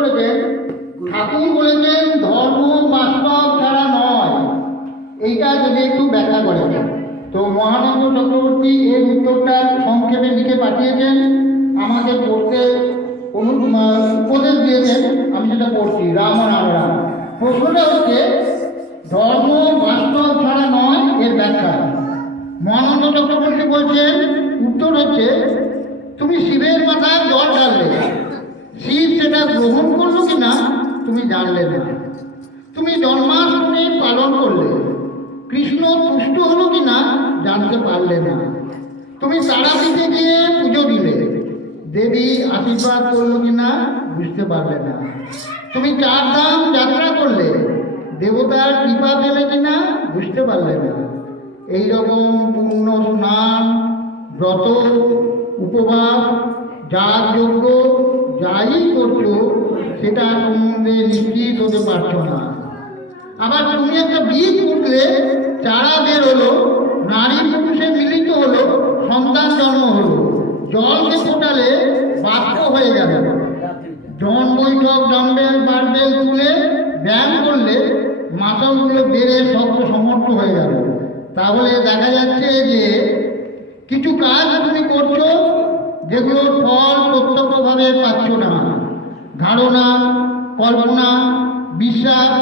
করেছেন, ঠাকুর বলেছেন, ধর্ম বাস্তব ছাড়া নয়। এইটা যদি একটু ব্যাখ্যা করেছেন তো মহানন্দ চক্রবর্তী এর উত্তরটা সংক্ষেপে লিখে পাঠিয়েছেন। আমাকে পড়তে অনু উপদেশ দিয়েছেন। আমি সেটা পড়ছি, রাম রাম। প্রশ্নটা হচ্ছে, ধর্ম বাস্তব ছাড়া নয় এর ব্যাখ্যা। মহানন্দ চক্রবর্তী বলছেন, উত্তর হচ্ছে, তুমি শিবের মাথায় জল ঢালবে গ্রহণ করল কি না তুমি জানলে না। তুমি জন্মাষ্টমী পালন করলে, কৃষ্ণ তুষ্ট হলো কি না জানতে পারলে না। তুমি তারাপীঠে গিয়ে পুজো দিলে, দেবী আশীর্বাদ করল কি না বুঝতে পারলে না। তুমি চার ধাম যাত্রা করলে, দেবতার কৃপা পেলে কি না বুঝতে পারলে না। এইরকম পূর্ণ স্নান, ব্রত, উপবাস যার যোগ্য যাই সেটা সম্বন্ধে নিশ্চিত হতে পারছ না। আবার তুমি একটা বীজ উঠলে চারা বের হলো, নারী পুরুষে মিলিত হলো, সন্তান জন্ম হলো। জলকে ফোটালে বাষ্প হয়ে গেল। জন বৈঠক, ডাম্বেল, বারবেল তুলে ব্যায়াম করলে মাসলগুলো বেড়ে শক্ত সমর্থ হয়ে গেল। তাহলে দেখা যাচ্ছে যে কিছু কাজ তুমি করছ যেগুলোর ফল প্রত্যক্ষভাবে পাচ্ছ না। ধারণা, কল্পনা, বিশ্বাস,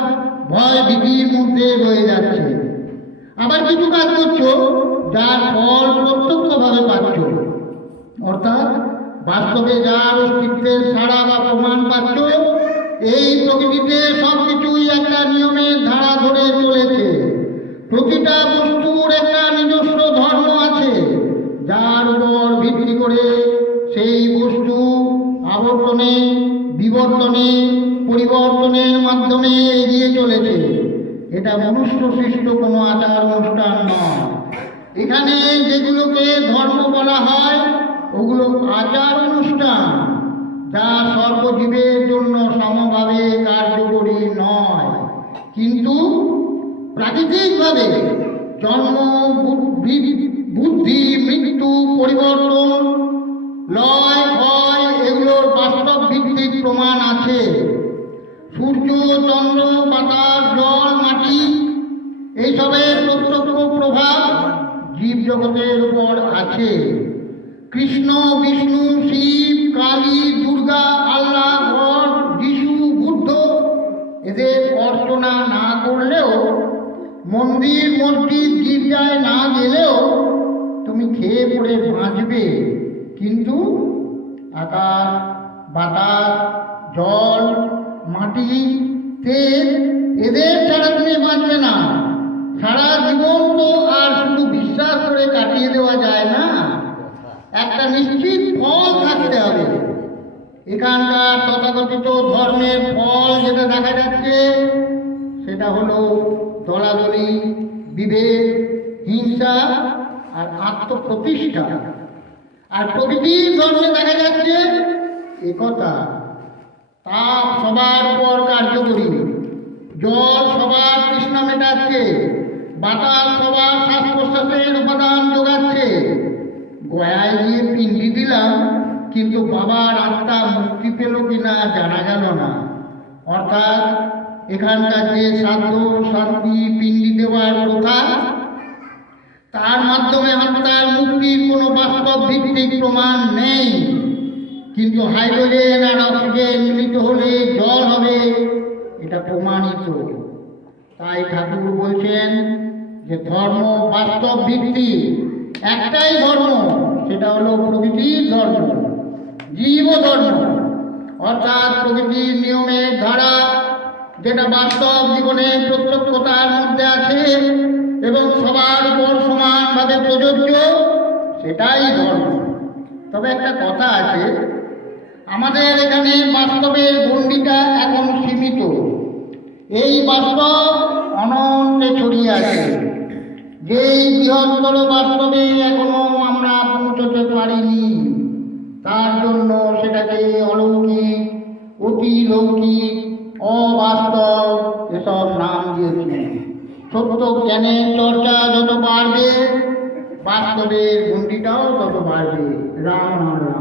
ভয় ভীতির মধ্যে রয়ে যাচ্ছে। আবার কিছু কাজ করছ, যার ফল প্রত্যক্ষভাবে পাচ্ছ। অর্থাৎ বাস্তবে যার অস্তিত্বের সাড়া বা প্রমাণ পাচ্ছ, এই প্রকৃতিতে সব কিছুই একটা নিয়মের ধারা আবর্তনে বিবর্তনে, পরিবর্তনের মাধ্যমে এগিয়ে চলেছে। এটা মনুষ্য সৃষ্ট কোনো আচার অনুষ্ঠান নয়। এখানে যেগুলোকে ধর্ম বলা হয়, ওগুলো আচার অনুষ্ঠান, যা সর্বজীবের জন্য সমভাবে কার্যকরী নয়। কিন্তু প্রাকৃতিকভাবে জন্ম বুদ্ধি, মৃত্যু, পরিবর্তন, লয় প্রমাণ আছে। সূর্য, চন্দ্র, বাতাস, জল, মাটি, এইসবের প্রত্যক্ষ প্রভাব জীব জগতের উপর আছে। কৃষ্ণ, বিষ্ণু, শিব, কালী, দুর্গা, আল্লাহ, গড, যিশু, বুদ্ধ, এদের অর্চনা না করলেও, মন্দির, মসজিদ, গির্জায় না গেলেও তুমি খেয়ে পড়ে বাঁচবে। কিন্তু আকাশ, বাতাস মাটি তেল এদের ছাড়া তুমি বাঁচবে না। সারা জীবন তো আর শুধু বিশ্বাস করে কাটিয়ে দেওয়া যায় না। একটা নিশ্চিত ফল থাকতে হবে। এখানকার তথাকথিত ধর্মের ফল যেটা দেখা যাচ্ছে, সেটা হলো দলাদলি, বিভেদ, হিংসা আর আত্মপ্রতিষ্ঠা। আর প্রকৃতির ধর্মে দেখা যাচ্ছে একতা। তাপ সবার উপর কার্যকরী। জল সবার তৃষ্ণা মেটাচ্ছে। বাতাস সবার শ্বাস প্রশ্বাসের উপাদান যোগাচ্ছে। গয়ায় গিয়ে পিণ্ডি দিলাম, কিন্তু বাবার আত্মা মুক্তি পেল কিনা জানা গেল না। অর্থাৎ এখানকার যে সাধ্য, শান্তি, পিণ্ডি দেওয়ার প্রথা তার মাধ্যমে আত্মার মুক্তির কোনো বাস্তব ভিত্তিক প্রমাণ নেই। কিন্তু হাইড্রোজেন মিলিত হলে জল হবে। এটা প্রমাণিত। তাই ঠাকুর বলছেন যে ধর্ম বাস্তব ভিত্তি। একটাই ধর্ম, সেটা হলো প্রকৃতির ধর্ম, জীব ধর্ম। অর্থাৎ প্রকৃতির নিয়মের ধারা, যেটা বাস্তব জীবনের প্রত্যক্ষতার মধ্যে আছে এবং সবার উপর সমানভাবে প্রযোজ্য, সেটাই ধর্ম। তবে একটা কথা আছে আমাদের এখানে বাস্তবের গণ্ডিটা এখন সীমিত। এই বাস্তব অনন্তে ছড়িয়ে আছে। যেই বৃহত্তর বাস্তবে এখনও আমরা পৌঁছতে পারিনি, তার জন্য সেটাকে অলৌকিক অতিলৌকিক অবাস্তব এসব নাম দিয়েছে। সত্য জ্ঞানের চর্চা যত বাড়বে, বাস্তবের গণ্ডিটাও তত বাড়বে। রাম রাম।